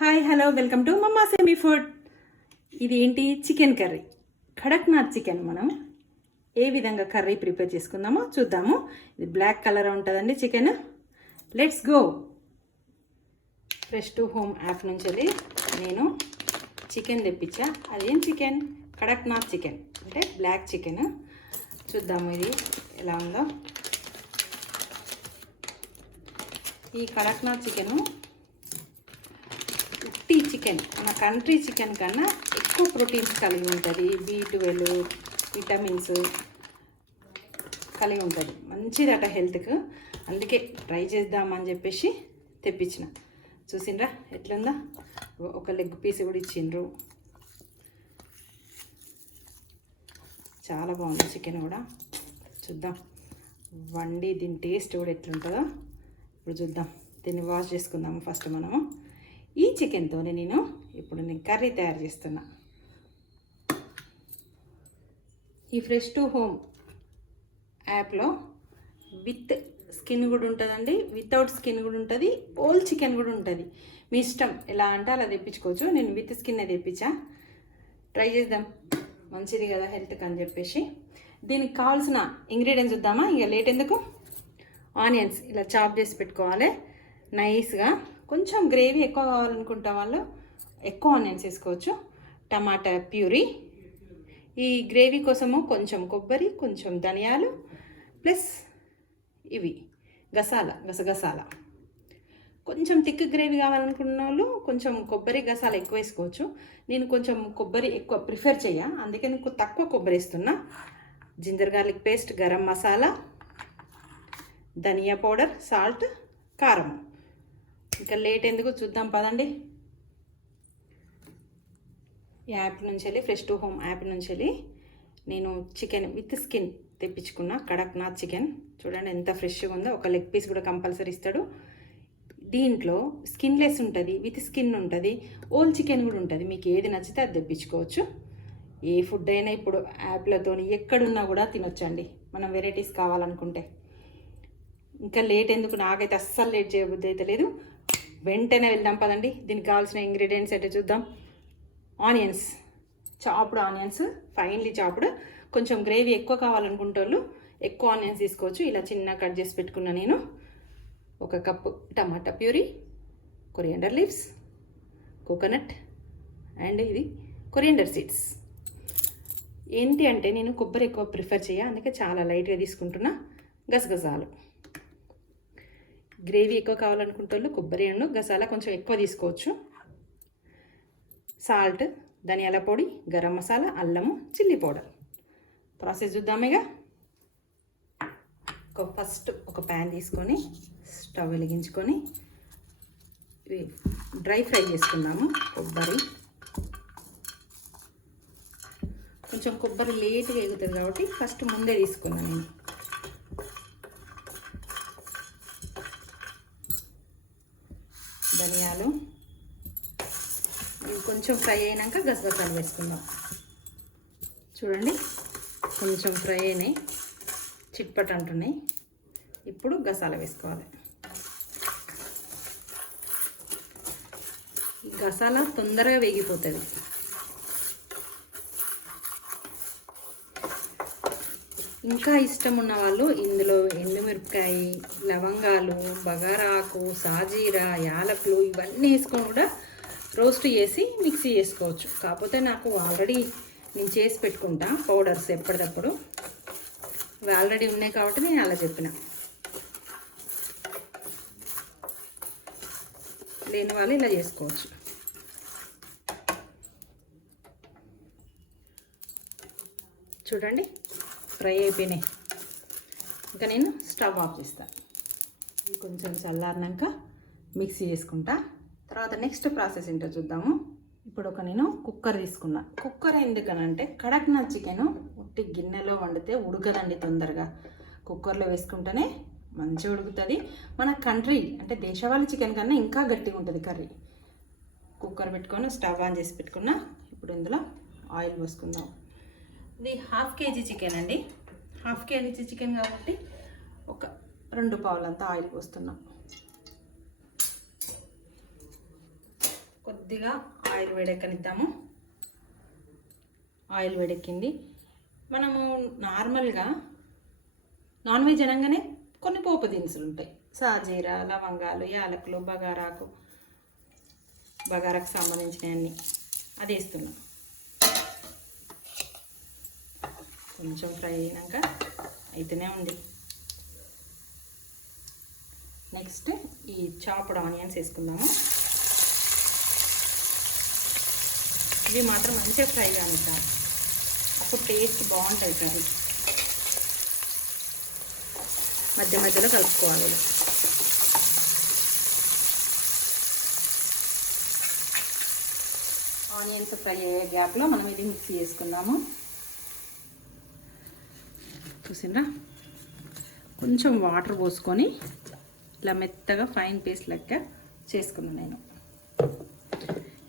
Hi hello welcome to మమ్మా semi food. ఇది ఏంటి? Chicken curry, Kadaknath chicken. మనం ఏ విధంగా కర్రీ ప్రిపేర్ చేసుకుందామో చూద్దాము. ఇది బ్లాక్ కలర్ ఉంటుందండి chicken. Let's go. Fresh to home app నుంచి నేను చికెన్ తెప్పించా. అదేం చికెన్? కడక్నాథ్ చికెన్, అంటే బ్లాక్ చికెన్. చూద్దాము ఇది ఎలా ఉందో. ఈ కడక్నాథ్ చికెను ఉట్టి చికెన్, మన కంట్రీ చికెన్ కన్నా ఎక్కువ ప్రోటీన్స్ కలిగి ఉంటుంది. B12 విటమిన్స్ కలిగి ఉంటుంది. మంచిదట హెల్త్కు. అందుకే ట్రై చేద్దామని చెప్పేసి తెప్పించిన. చూసిండ్రా ఎట్లుందా? ఒక లెగ్ పీస్ కూడా ఇచ్చిండ్రు. చాలా బాగుంది చికెన్ కూడా. చూద్దాం వండి దీని టేస్ట్ కూడా ఎట్లుంటుందో ఇప్పుడు చూద్దాం. దీన్ని వాష్ చేసుకుందాము ఫస్ట్ మనము. ఈ చికెన్తోనే నేను కర్రీ తయారు చేస్తున్నా. ఈ ఫ్రెష్ టు హోమ్ యాప్లో విత్ స్కిన్ కూడా ఉంటుందండి, వితౌట్ స్కిన్ కూడా ఉంటుంది, ఓల్ చికెన్ కూడా ఉంటుంది. మీ ఇష్టం ఎలా అంటే అలా తెప్పించుకోవచ్చు. నేను విత్ స్కిన్ తెప్పించా. ట్రై చేద్దాం, మంచిది కదా హెల్త్కి అని చెప్పేసి. దీనికి కావాల్సిన ఇంగ్రీడియంట్స్ చూద్దామా. ఇక లేట్ ఎందుకు. ఆనియన్స్ ఇలా చాప్ చేసి పెట్టుకోవాలి నైస్గా. కొంచెం గ్రేవీ ఎక్కువ కావాలనుకుంటే వాళ్ళు ఎక్కువ ఆనియన్స్ వేసుకోవచ్చు. టమాటా ప్యూరీ. ఈ గ్రేవీ కోసము కొంచెం కొబ్బరి, కొంచెం ధనియాలు, ప్లస్ ఇవి గసగసాల. కొంచెం థిక్ గ్రేవీ కావాలనుకున్న వాళ్ళు కొంచెం కొబ్బరి గసాల ఎక్కువ వేసుకోవచ్చు. నేను కొంచెం కొబ్బరి ఎక్కువ ప్రిఫర్ చేయ, అందుకే నేను తక్కువ కొబ్బరి వేస్తున్నా. Ginger garlic paste, garam masala, dhania powder, salt, కారం. ఇంకా లేట్ ఎందుకు చూద్దాం పదండి. ఈ యాప్ నుంచి ఫ్రెష్ టు హోమ్ యాప్ నుంచి నేను చికెన్ విత్ స్కిన్ తెప్పించుకున్న కడక్నాథ్ చికెన్. చూడండి ఎంత ఫ్రెష్గా ఉందో. ఒక లెగ్ పీస్ కూడా కంపల్సరీ ఇస్తాడు. దీంట్లో స్కిన్లెస్ ఉంటుంది, విత్ స్కిన్ ఉంటుంది, ఓల్ చికెన్ కూడా ఉంటుంది. మీకు ఏది నచ్చితే అది తెప్పించుకోవచ్చు. ఏ ఫుడ్ అయినా ఇప్పుడు యాప్లతో ఎక్కడున్నా కూడా తినొచ్చండి మనం, వెరైటీస్ కావాలనుకుంటే. ఇంకా లేట్ ఎందుకు, నాకైతే అస్సలు లేట్ చేయబుద్ధి అయితే లేదు. వెంటనే వెళ్దాం పదండి. దీనికి కావాల్సిన ఇంగ్రీడియంట్స్ అయితే చూద్దాం. Onions, chopped onions, finely chopped. కొంచెం గ్రేవీ ఎక్కువ కావాలనుకుంటే వాళ్ళు ఎక్కువ ఆనియన్స్ తీసుకోవచ్చు. ఇలా చిన్న కట్ చేసి పెట్టుకున్నా నేను. 1 cup tomato puree, coriander leaves, coconut, and ఇది కొరియండర్ సీడ్స్. ఏంటి అంటే నేను కొబ్బరి ఎక్కువ ప్రిఫర్ చేయ, అందుకే చాలా లైట్గా తీసుకుంటున్నా. గసగసాలు, గ్రేవీ ఎక్కువ కావాలనుకుంటే వాళ్ళు కొబ్బరి అండ్ గసాల కొంచెం ఎక్కువ తీసుకోవచ్చు. సాల్ట్, ధనియాల పొడి, గరం మసాలా, అల్లము, చిల్లీ పౌడర్. ప్రాసెస్ చూద్దామేగా. ఫస్ట్ ఒక ప్యాన్ తీసుకొని స్టవ్ వెలిగించుకొని డ్రై ఫ్రై చేసుకున్నాము. కొంచెం కొబ్బరి లేట్గా ఎగుతుంది కాబట్టి ఫస్ట్ ముందే తీసుకున్నాను నేను. ధనియాలు ఇవి కొంచెం ఫ్రై అయినాక గసగసాలు వేసుకుందాం. చూడండి కొంచెం ఫ్రై అయినాయి, చిట్పట్ అంటున్నాయి. ఇప్పుడు గసాల వేసుకోవాలి. ఈ గసాల తొందరగా వేగిపోతుంది. ఇంకా ఇష్టం ఉన్న వాళ్ళు ఇందులో ఎండుమిరపకాయ, లవంగాలు, బగారాకు, సాజీరా, యాలకులు ఇవన్నీ వేసుకొని కూడా రోస్ట్ చేసి మిక్సీ చేసుకోవచ్చు. కాకపోతే నాకు ఆల్రెడీ నేను చేసి పెట్టుకుంటా పౌడర్స్ ఎప్పటికప్పుడు. ఇవి ఆల్రెడీ ఉన్నాయి కాబట్టి నేను అలా చెప్పిన. లేని వాళ్ళు ఇలా చేసుకోవచ్చు. చూడండి ఫ్రై అయిపోయినాయి. ఇంకా నేను స్టవ్ ఆఫ్ చేస్తాను. ఇది కొంచెం చల్లారినాక మిక్సీ చేసుకుంటా. తర్వాత నెక్స్ట్ ప్రాసెస్ ఏంటో చూద్దాము. ఇప్పుడు నేను కుక్కర్ తీసుకున్నా. కుక్కర్ ఎందుకనంటే కడక్నాథ్ చికెన్ ఉట్టి గిన్నెలో వండితే ఉడకదండి తొందరగా. కుక్కర్లో వేసుకుంటేనే మంచిగా ఉడుకుతుంది. మన కంట్రీ అంటే దేశవాళీ చికెన్ కన్నా ఇంకా గట్టిగా ఉంటుంది కర్రీ. కుక్కర్ పెట్టుకొని స్టవ్ ఆన్ చేసి పెట్టుకున్నా. ఇప్పుడు ఇందులో ఆయిల్ పోసుకుందాం. ఇది 1/2 kg చికెన్ అండి. 1/2 kg చికెన్ కాబట్టి ఒక 2 పావులంతా ఆయిల్ పోస్తున్నాం. కొద్దిగా ఆయిల్ వేడెక్కనిద్దాము. ఆయిల్ వేడెక్కింది. మనము నార్మల్గా నాన్ వెజ్ అనగానే కొన్ని పోపు దినుసులు ఉంటాయి. సాజీరా, లవంగాలు, యాలకులు, బగారాకు సంబంధించినవన్నీ అది వేస్తున్నా. కొంచెం ఫ్రై అయినాక అయితేనే ఉంది. నెక్స్ట్ ఈ చాప్డ్ ఆనియన్స్ వేసుకుందాము. ఇవి మాత్రం మంచిగా ఫ్రై కానిద్దాం, అప్పుడు టేస్ట్ బాగుంటుంది కర్రీ. మధ్య మధ్యలో కలుపుకోవాలి. ఆనియన్స్ ఫ్రై అయ్యే గ్యాప్లో మనం ఇది మిక్సీ చేసుకుందాము. చూసిండ్రా, కొంచెం వాటర్ పోసుకొని ఇలా మెత్తగా ఫైన్ పేస్ట్ లెక్క చేసుకున్నాను నేను.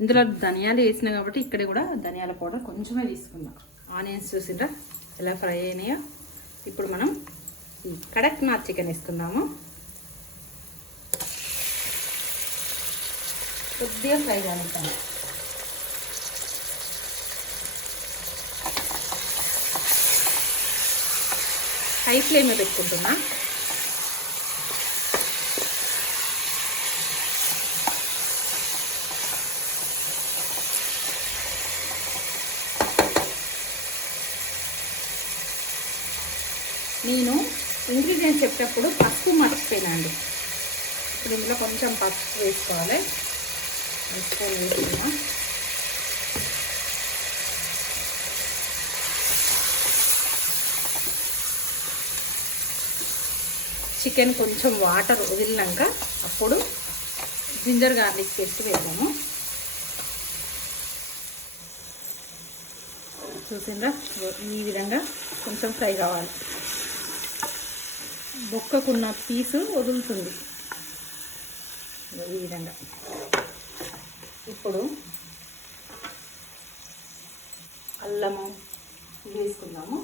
ఇందులో ధనియాలు వేసినా కాబట్టి ఇక్కడ కూడా ధనియాల పౌడర్ కొంచెమే తీసుకుందాం. ఆనియన్స్ చూసిండ్రా ఎలా ఫ్రై అయినాయో. ఇప్పుడు మనం ఈ కడక్నాథ్ చికెన్ వేసుకుందాము. కొద్దిగా ఫ్రై కానిద్దాము. హై ఫ్లేమ్లో పెట్టుకుంటున్నా. నేను ఇంగ్రీడియంట్స్ చెప్పేటప్పుడు పసుపు మర్చిపోయినండి. ఇప్పుడు ఇందులో కొంచెం పసుపు వేసుకోవాలి. వేసుకున్నాం. చికెన్ కొంచెం వాటర్ వదిలినాక అప్పుడు జింజర్ గార్లిక్ పేస్ట్ వేద్దాము. చూసిండ్రా, ఈ విధంగా కొంచెం ఫ్రై కావాలి. బొక్కకున్న పీసు వదులుతుంది ఈ విధంగా. ఇప్పుడు అల్లము వేసుకుందాము.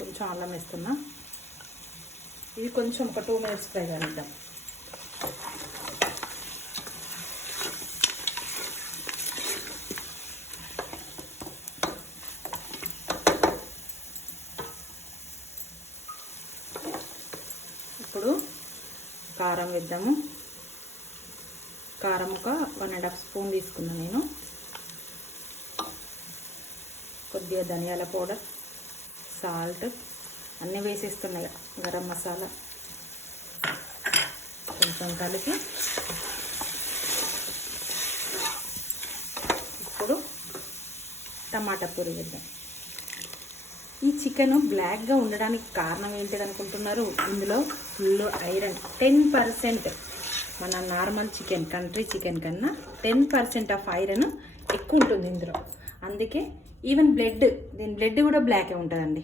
కొంచెం అల్లం వేస్తున్నా. ఇది కొంచెం ఒక 2 minutes ఫ్రై కానిద్దాం. ఇప్పుడు కారం వేద్దాము. కారం ఒక 1.5 స్పూన్ తీసుకున్నాను నేను. కొద్దిగా ధనియాల పౌడర్, సాల్ట్ అన్నీ వేసేస్తున్నాయి. గరం మసాలా కొంచెం కలిపి ఇప్పుడు టమాటా పూరి వేద్దాం. ఈ చికెన్ బ్లాక్గా ఉండడానికి కారణం ఏంటిది అనుకుంటున్నారు? ఇందులో ఫుల్ ఐరన్ 10%. మన నార్మల్ చికెన్, కంట్రీ చికెన్ కన్నా 10% ఆఫ్ ఐరన్ ఎక్కువ ఉంటుంది ఇందులో. అందుకే ఈవెన్ దీని బ్లడ్ కూడా బ్లాకే ఉంటుందండి.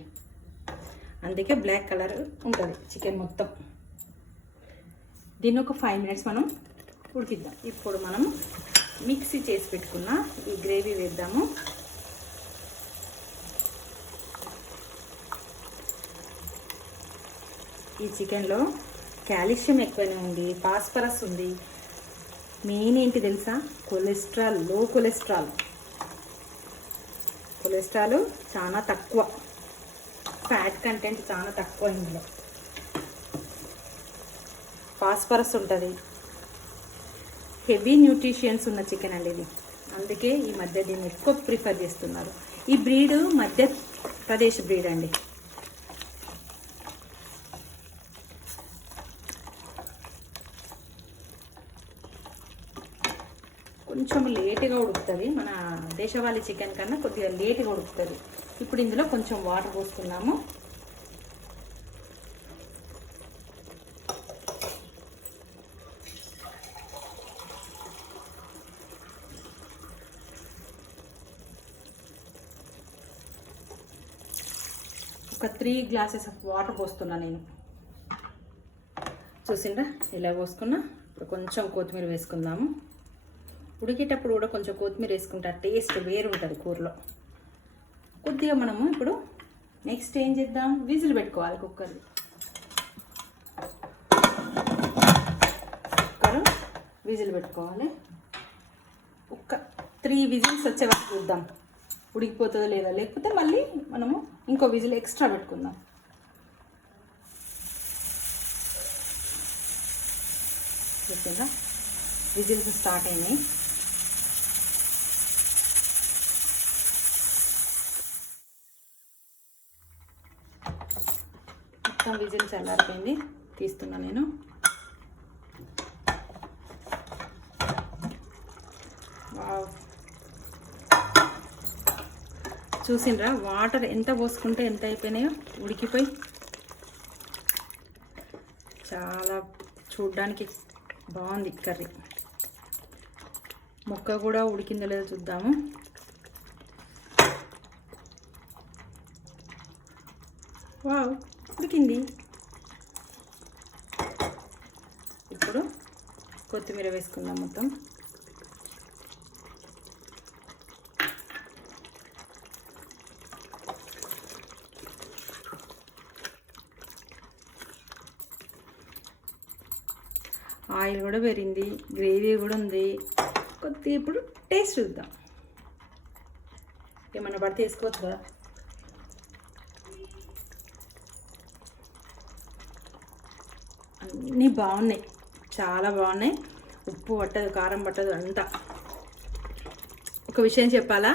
అందుకే బ్లాక్ కలర్ ఉంటుంది చికెన్ మొత్తం. దీన్ని ఒక 5 minutes మనం ఉడికిద్దాం. ఇప్పుడు మనం మిక్సీ చేసి పెట్టుకున్న ఈ గ్రేవీ వేద్దాము. ఈ చికెన్లో కాల్షియం ఎక్కువనే ఉంది, ఫాస్ఫరస్ ఉంది. మెయిన్ ఏంటి తెలుసా? కొలెస్ట్రాల్, లో కొలెస్ట్రాల్ చాలా తక్కువ. ఫ్యాట్ కంటెంట్ చాలా తక్కువ ఇందులో. ఫాస్ఫరస్ ఉంటుంది. హెవీ న్యూట్రిషియన్స్ ఉన్న చికెన్ అండి ఇది. అందుకే ఈ మధ్య దీన్ని ఎక్కువ ప్రిఫర్ చేస్తున్నారు. ఈ బ్రీడ్ మధ్యప్రదేశ్ బ్రీడ్ అండి. కొంచెం లేటుగా ఉడుకుతుంది. మన దేశవాళీ చికెన్ కన్నా కొద్దిగా లేటుగా ఉడుకుతుంది. ఇప్పుడు ఇందులో కొంచెం వాటర్ పోసుకున్నాము. ఒక 3 glasses ఆఫ్ వాటర్ పోస్తున్నా నేను. చూసిండ్రా ఇలా పోసుకున్నా. ఇప్పుడు కొంచెం కొత్తిమీర వేసుకుందాము. ఉడికేటప్పుడు కూడా కొంచెం కొత్తిమీర వేసుకుంటే టేస్ట్ వేరు ఉంటుంది కూరలో. కొద్దిగా మనము ఇప్పుడు నెక్స్ట్ ఏం చేద్దాం? విజిల్ పెట్టుకోవాలి కుక్కర్ని. విజిల్ పెట్టుకోవాలి. ఒక్క 3 విజిల్స్ వచ్చే వరకు చూద్దాం ఉడికిపోతుందో లేదా, లేకపోతే మళ్ళీ మనము ఇంకో విజిల్ ఎక్స్ట్రా పెట్టుకుందాం. ఓకేనా, విజిల్స్ స్టార్ట్ అయినాయి. మొత్తం విజిల్ చల్లారిపోయింది, తీస్తున్నా నేను. చూసిండ్రా వాటర్ ఎంత పోసుకుంటే ఎంత అయిపోయినాయో ఉడికిపోయి. చాలా చూడ్డానికి బాగుంది కర్రీ. ముక్క కూడా ఉడికిందో లేదో చూద్దాము. వావ్, ఉడికింది. ఇప్పుడు కొత్తిమీర వేసుకుందాం మొత్తం. ఆయిల్ కూడా పెరిగింది, గ్రేవీ కూడా ఉంది. కొద్దిగా ఇప్పుడు టేస్ట్ చూద్దాం. ఏమన్నా పడితే వేసుకోవచ్చు కదా. అన్నీ బాగున్నాయి, చాలా బాగున్నాయి. ఉప్పు పట్టదు, కారం పట్టదు అంతా. ఒక విషయం చెప్పాలా,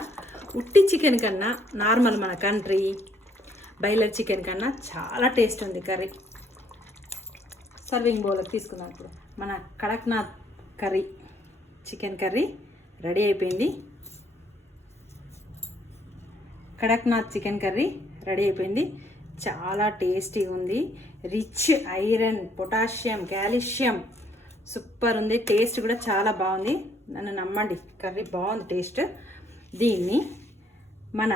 ఉట్టి చికెన్ కన్నా నార్మల్ మన కంట్రీ బాయిలర్ చికెన్ కన్నా చాలా టేస్ట్ ఉంది కర్రీ. సర్వింగ్ బౌల్కి తీసుకుందాం. ఇప్పుడు మన Kadaknath curry, chicken curry ready అయిపోయింది. కడక్నాథ్ చికెన్ కర్రీ రెడీ అయిపోయింది. చాలా టేస్టీగా ఉంది. Rich iron, potassium, calcium super ఉంది. టేస్ట్ కూడా చాలా బాగుంది, నన్ను నమ్మండి, కర్రీ బాగుంది టేస్ట్. దీన్ని మన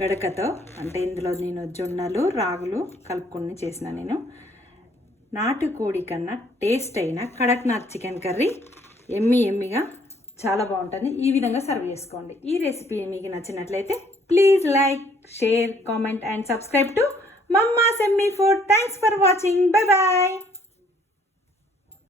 గడకతో, అంటే ఇందులో నేను జొన్నలు రాగులు కలుపుకొని చేసిన నేను నాటుకోడి కన్నా టేస్ట్ అయిన కడక్నాథ్ చికెన్ కర్రీ ఎమ్మిగా చాలా బాగుంటుంది. ఈ విధంగా సర్వ్ చేసుకోండి. ఈ రెసిపీ మీకు నచ్చినట్లయితే please like, share, comment and subscribe to Mamma's Emmy Food. Thanks for watching. Bye bye.